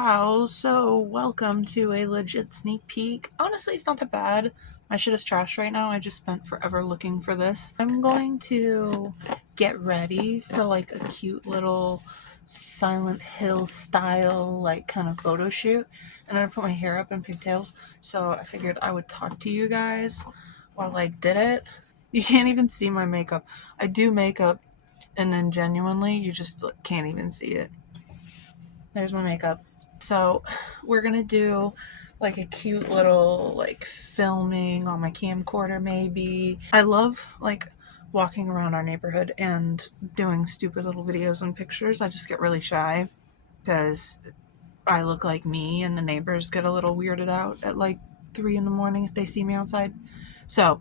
Wow, so welcome to a legit sneak peek. Honestly, it's not that bad. My shit is trash right now. I just spent forever looking for this. I'm going to get ready for like a cute little Silent Hill style like kind of photo shoot. And I'm gonna put my hair up in pigtails. So I figured I would talk to you guys while I did it. You can't even see my makeup. I do makeup and then genuinely you just can't even see it. There's my makeup. So we're gonna do like a cute little like filming on my camcorder maybe. I love like walking around our neighborhood and doing stupid little videos and pictures. I just get really shy because I look like me and the neighbors get a little weirded out at like 3 in the morning if they see me outside. So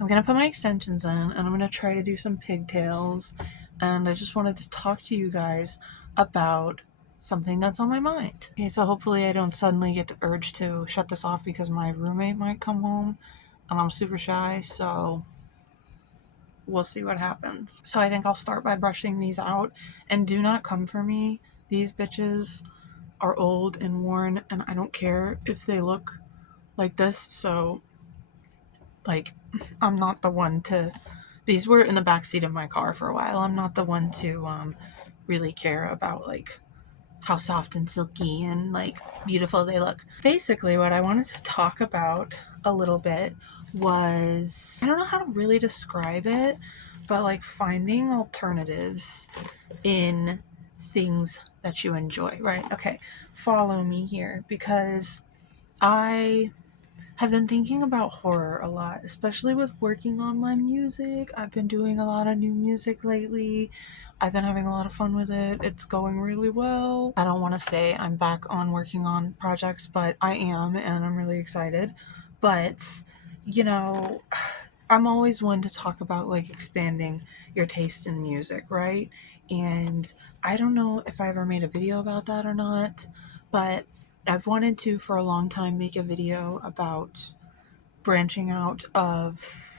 I'm gonna put my extensions in and I'm gonna try to do some pigtails, and I just wanted to talk to you guys about something that's on my mind. Okay, so hopefully I don't suddenly get the urge to shut this off because my roommate might come home and I'm super shy, so we'll see what happens. So I think I'll start by brushing these out, and do not come for me. These bitches are old and worn and I don't care if they look like this, so like I'm not the one to, these were in the backseat of my car for a while. I'm not the one to really care about like how soft and silky and like beautiful they look. Basically what I wanted to talk about a little bit was, I don't know how to really describe it, but like finding alternatives in things that you enjoy, right? Okay, follow me here because I have been thinking about horror a lot, especially with working on my music. I've been doing a lot of new music lately. I've been having a lot of fun with it. It's going really well. I don't want to say I'm back on working on projects, but I am, and I'm really excited. But, you know, I'm always one to talk about like expanding your taste in music, right? And I don't know if I ever made a video about that or not, but I've wanted to for a long time make a video about branching out of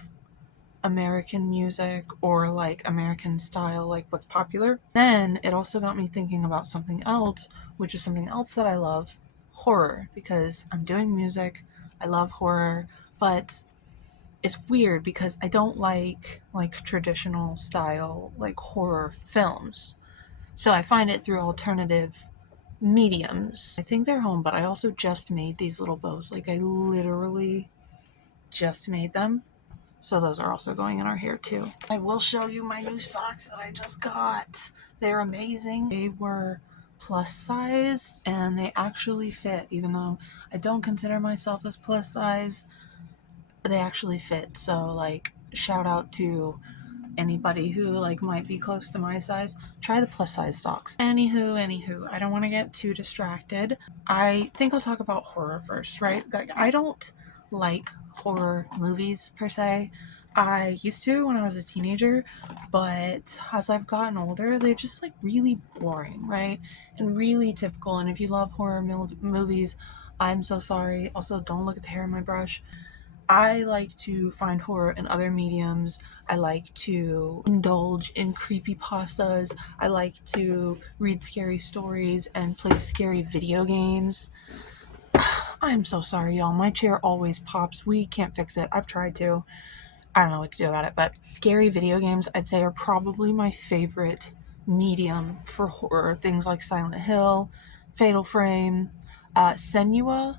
American music or like American style, like what's popular. Then it also got me thinking about something else, which is something else that I love, horror, because I'm doing music. I love horror, but it's weird because I don't like traditional style like horror films. So I find it through alternative mediums. I think they're home, but I also just made these little bows. Like I literally just made them. So those are also going in our hair too. I will show you my new socks that I just got. They're amazing. They were plus size and they actually fit, even though I don't consider myself as plus size. They actually fit. So like shout out to anybody who like might be close to my size. Try the plus size socks. Anywho, I don't want to get too distracted. I think I'll talk about horror first, right? Like I don't like horror movies per se. I used to when I was a teenager, but as I've gotten older, they're just like really boring, right? And really typical. And if you love horror movies, I'm so sorry. Also, don't look at the hair in my brush. I like to find horror in other mediums. I like to indulge in creepy pastas. I like to read scary stories and play scary video games. I'm so sorry, y'all. My chair always pops. We can't fix it. I've tried to. I don't know what to do about it, but scary video games, I'd say, are probably my favorite medium for horror. Things like Silent Hill, Fatal Frame, Senua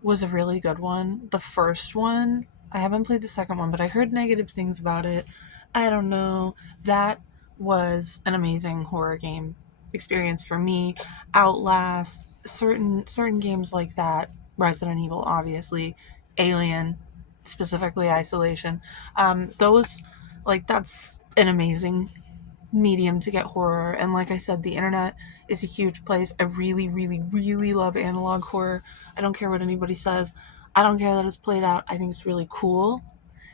was a really good one. The first one, I haven't played the second one, but I heard negative things about it. I don't know. That was an amazing horror game experience for me. Outlast, certain games like that, Resident Evil, obviously, Alien, specifically Isolation. Those, like, that's an amazing medium to get horror. And like I said, the internet is a huge place. I really love analog horror. I don't care what anybody says. I don't care that it's played out. I think it's really cool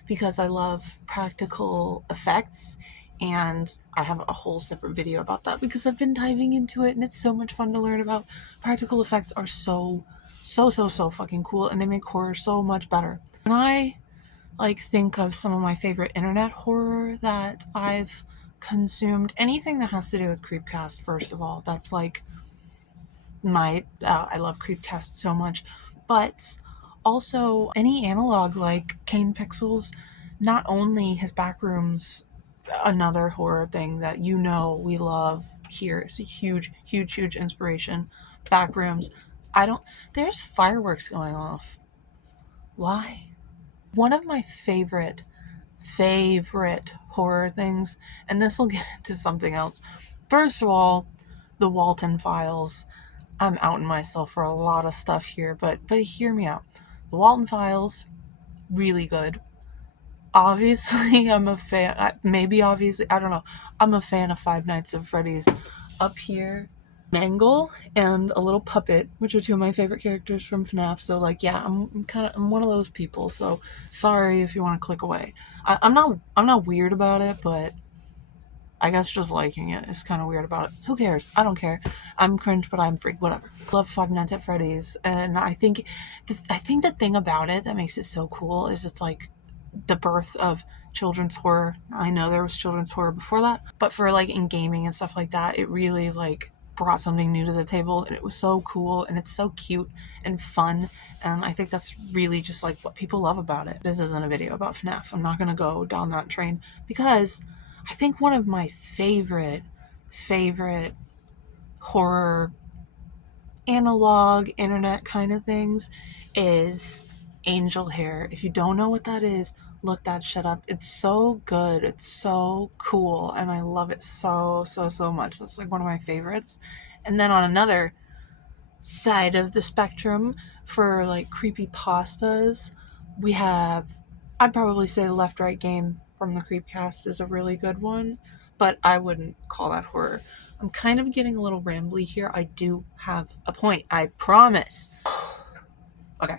because I love practical effects, and I have a whole separate video about that because I've been diving into it and it's so much fun to learn about. Practical effects are so fucking cool, and they make horror so much better. And I like think of some of my favorite internet horror that I've consumed. Anything that has to do with Creepcast, first of all, that's like I love Creepcast so much, but also any analog like Kane Pixels. Not only his Backrooms, another horror thing that we love here. It's a huge inspiration. Backrooms. I don't. There's fireworks going off. Why? One of my favorite horror things, and this will get into something else. First of all, the Walton Files. I'm outing myself for a lot of stuff here, but hear me out. The Walton Files, really good. Obviously, I'm a fan. Maybe obviously, I don't know. I'm a fan of Five Nights at Freddy's. Up here, Mangle and a little puppet, which are two of my favorite characters from FNAF. So like, yeah, I'm one of those people. So sorry if you want to click away. I'm not weird about it, but I guess just liking it is kind of weird about it. Who cares? I don't care. I'm cringe, but I'm free. Whatever. Love Five Nights at Freddy's, and I think the thing about it that makes it so cool is it's like the birth of children's horror. I know there was children's horror before that, but for like in gaming and stuff like that, it really like brought something new to the table, and it was so cool, and it's so cute and fun, and I think that's really just like what people love about it. This isn't a video about FNAF. I'm not gonna go down that train because I think one of my favorite horror analog internet kind of things is angel hair. If you don't know what that is, look that shit up. It's so good. It's so cool, and I love it so much. That's like one of my favorites. And then on another side of the spectrum for like creepy pastas, we have, I'd probably say the Left Right Game from the Creepcast is a really good one, but I wouldn't call that horror. I'm kind of getting a little rambly here. I do have a point, I promise. Okay,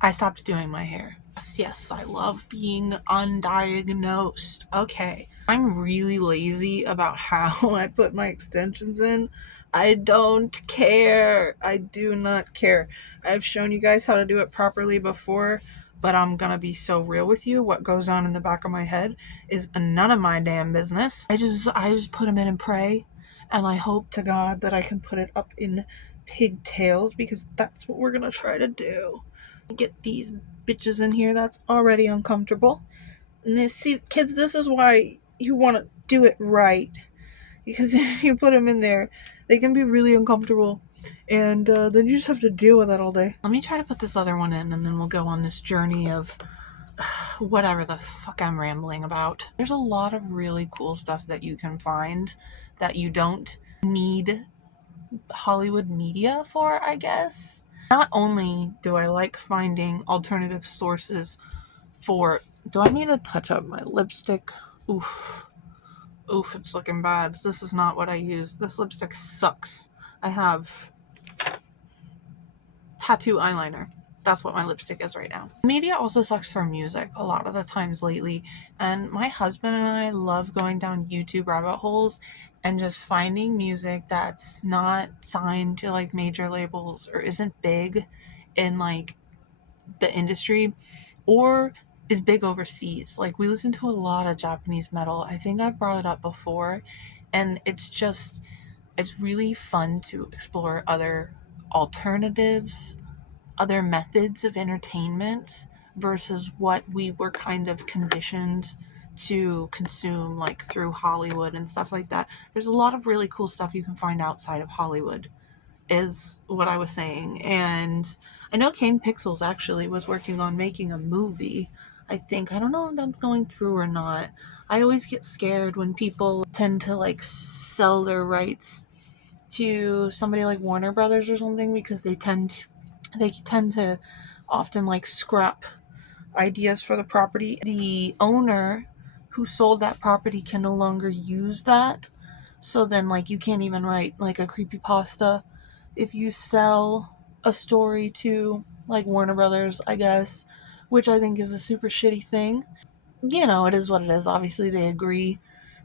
I stopped doing my hair. Yes, I love being undiagnosed. Okay. I'm really lazy about how I put my extensions in. I don't care. I do not care. I've shown you guys how to do it properly before, but I'm gonna be so real with you. What goes on in the back of my head is none of my damn business. I just put them in and pray, and I hope to God that I can put it up in pigtails because that's what we're gonna try to do. Get these bitches in here. That's already uncomfortable. And see, kids, this is why you want to do it right, because if you put them in there, they can be really uncomfortable, and then you just have to deal with that all day. Let me try to put this other one in, and then we'll go on this journey of whatever the fuck I'm rambling about. There's a lot of really cool stuff that you can find that you don't need Hollywood media for, I guess. Not only do I like finding alternative sources for. Do I need to touch up my lipstick? Oof. Oof, it's looking bad. This is not what I use. This lipstick sucks. I have tattoo eyeliner. That's what my lipstick is right now. Media also sucks for music a lot of the times lately, and my husband and I love going down YouTube rabbit holes and just finding music that's not signed to like major labels or isn't big in like the industry or is big overseas. Like we listen to a lot of Japanese metal. I think I've brought it up before, and it's really fun to explore other alternatives, other methods of entertainment versus what we were kind of conditioned to consume like through Hollywood and stuff like that. There's a lot of really cool stuff you can find outside of Hollywood is what I was saying. And I know Kane Pixels actually was working on making a movie. I think. I don't know if that's going through or not. I always get scared when people tend to like sell their rights to somebody like Warner Brothers or something because they tend to often like scrap ideas for the property. The owner who sold that property can no longer use that. So then like you can't even write like a creepypasta if you sell a story to like Warner Brothers, I guess, which I think is a super shitty thing. You know, it is what it is. Obviously they agree.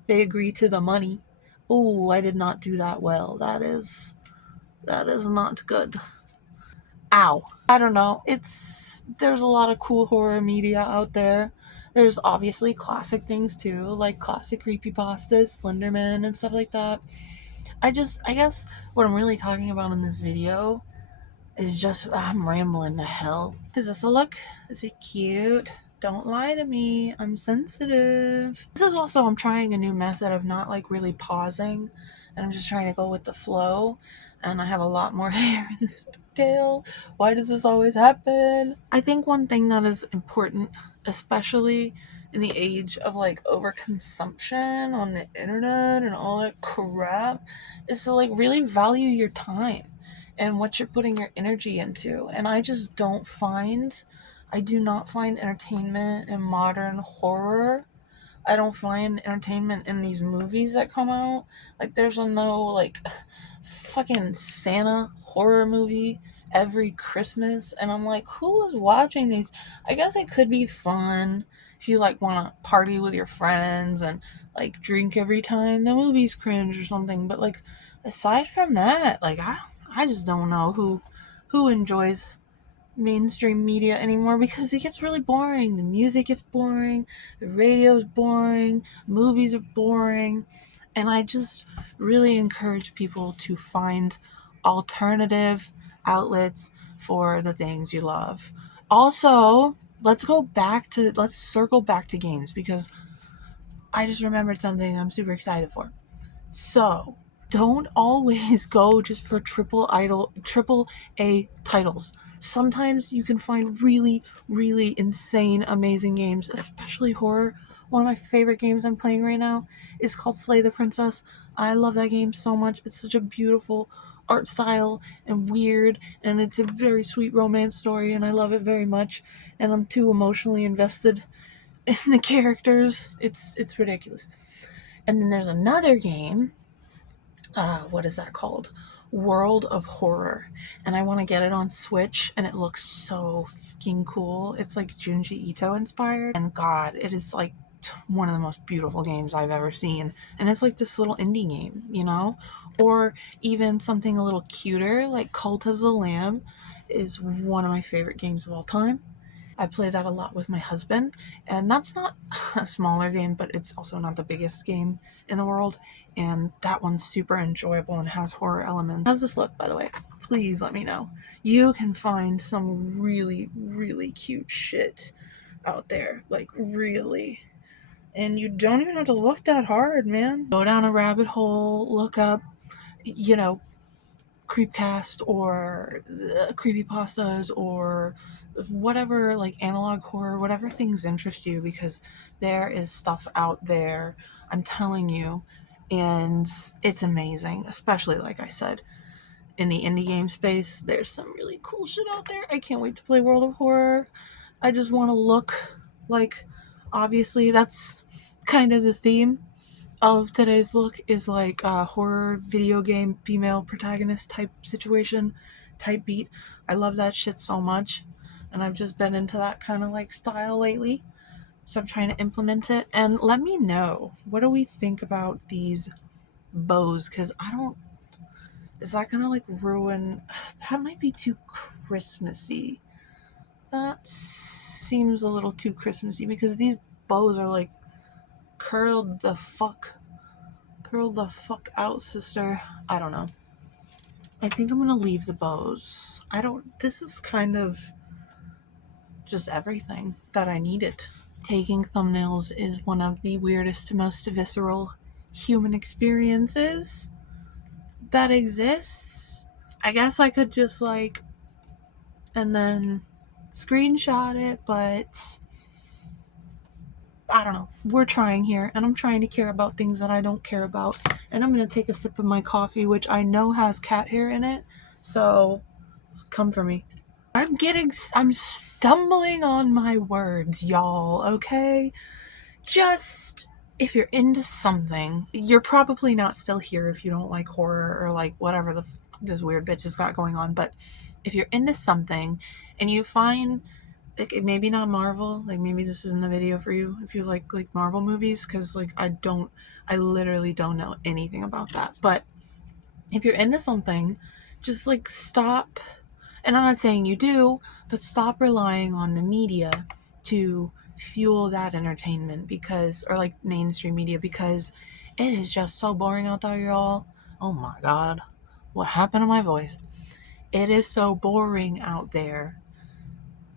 They agree to the money. Oh, I did not do that well. That is not good. Ow. I don't know. There's a lot of cool horror media out there. There's obviously classic things too, like classic creepypastas, Slenderman and stuff like that. I guess what I'm really talking about in this video is just, I'm rambling to hell. Is this a look? Is it cute? Don't lie to me. I'm sensitive. This is also, I'm trying a new method of not like really pausing, and I'm just trying to go with the flow. And I have a lot more hair in this pigtail. Why does this always happen? I think one thing that is important, especially in the age of like overconsumption on the internet and all that crap, is to like really value your time and what you're putting your energy into. And I do not find entertainment in modern horror. I don't find entertainment in these movies that come out. Like, there's no, like, fucking Santa horror movie every Christmas. And I'm like, who is watching these? I guess it could be fun if you, like, want to party with your friends and, like, drink every time the movie's cringe or something. But, like, aside from that, like, I just don't know who enjoys mainstream media anymore, because it gets really boring. The music gets boring, the radio's boring, movies are boring, and I just really encourage people to find alternative outlets for the things you love. Also, let's circle back to games, because I just remembered something I'm super excited for. So, don't always go just for triple A titles. Sometimes you can find really, really insane, amazing games, especially horror. One of my favorite games I'm playing right now is called Slay the Princess. I love that game so much. It's such a beautiful art style and weird, and it's a very sweet romance story, and I love it very much. And I'm too emotionally invested in the characters. It's ridiculous. And then there's another game, what is that called? World of Horror. And I want to get it on Switch, and it looks so fucking cool. It's like Junji Ito inspired. And God, it is like one of the most beautiful games I've ever seen. And it's like this little indie game, you know? Or even something a little cuter, like Cult of the Lamb is one of my favorite games of all time. I play that a lot with my husband, and that's not a smaller game, but it's also not the biggest game in the world, and that one's super enjoyable and has horror elements. How's this look, by the way? Please let me know. You can find some really, really cute shit out there, like really. And you don't even have to look that hard, man. Go down a rabbit hole, look up, you know, creepcast or creepypastas or whatever, like analog horror, whatever things interest you, because there is stuff out there, I'm telling you, and it's amazing. Especially, like I said, in the indie game space, there's some really cool shit out there. I can't wait to play World of Horror. I just want to look like, obviously that's kind of the theme of today's look, is like a horror video game female protagonist type situation, type beat. I love that shit so much, and I've just been into that kind of like style lately, so I'm trying to implement it. And let me know, what do we think about these bows? Because I don't, is that gonna like ruin, that might be too Christmassy. That seems a little too Christmassy, because these bows are like curled the fuck out, sister. I don't know. I think I'm gonna leave the bows. This is kind of just everything that I needed. Taking thumbnails is one of the weirdest, most visceral human experiences that exists. I guess I could just like, and then screenshot it, but I don't know. We're trying here, and I'm trying to care about things that I don't care about. And I'm gonna take a sip of my coffee, which I know has cat hair in it, so come for me. I'm stumbling on my words, y'all, okay? Just, if you're into something, you're probably not still here if you don't like horror or like whatever this weird bitch has got going on, but if you're into something and you find, like, maybe not Marvel, like maybe this isn't the video for you if you like Marvel movies, because like I literally don't know anything about that. But if you're into something, just like stop, and I'm not saying you do, but stop relying on the media to fuel that entertainment, because, or like mainstream media, because it is just so boring out there, y'all. Oh my god. What happened to my voice? It is so boring out there.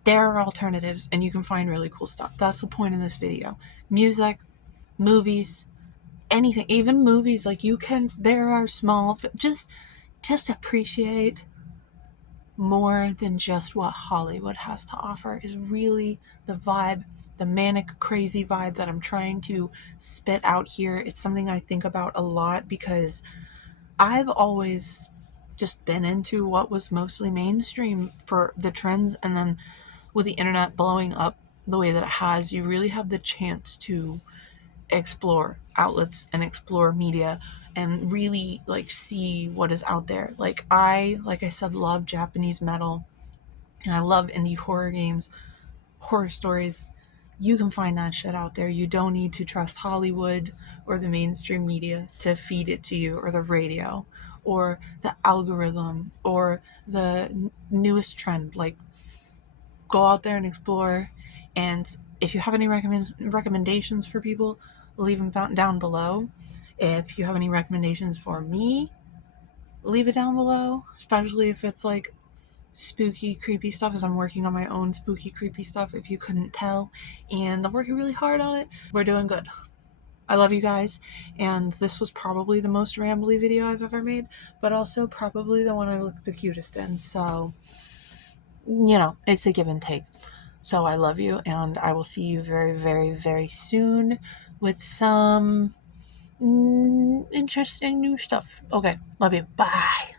There are alternatives and you can find really cool stuff. That's the point of this video. Music, movies, anything, even movies, like you can, there are small, just appreciate more than just what Hollywood has to offer is really the vibe, the manic, crazy vibe that I'm trying to spit out here. It's something I think about a lot because I've always just been into what was mostly mainstream for the trends, and then with the internet blowing up the way that it has, you really have the chance to explore outlets and explore media and really like see what is out there. Like I said, love Japanese metal and I love indie horror games, horror stories. You can find that shit out there. You don't need to trust Hollywood or the mainstream media to feed it to you, or the radio or the algorithm or the newest trend. Like, go out there and explore. And if you have any recommendations for people, leave them down below. If you have any recommendations for me, leave it down below, especially if it's like spooky, creepy stuff, as I'm working on my own spooky, creepy stuff, if you couldn't tell, and I'm working really hard on it. We're doing good. I love you guys, and this was probably the most rambly video I've ever made, but also probably the one I look the cutest in, so, it's a give and take. So I love you, and I will see you very, very, very soon with some interesting new stuff. Okay, love you. Bye.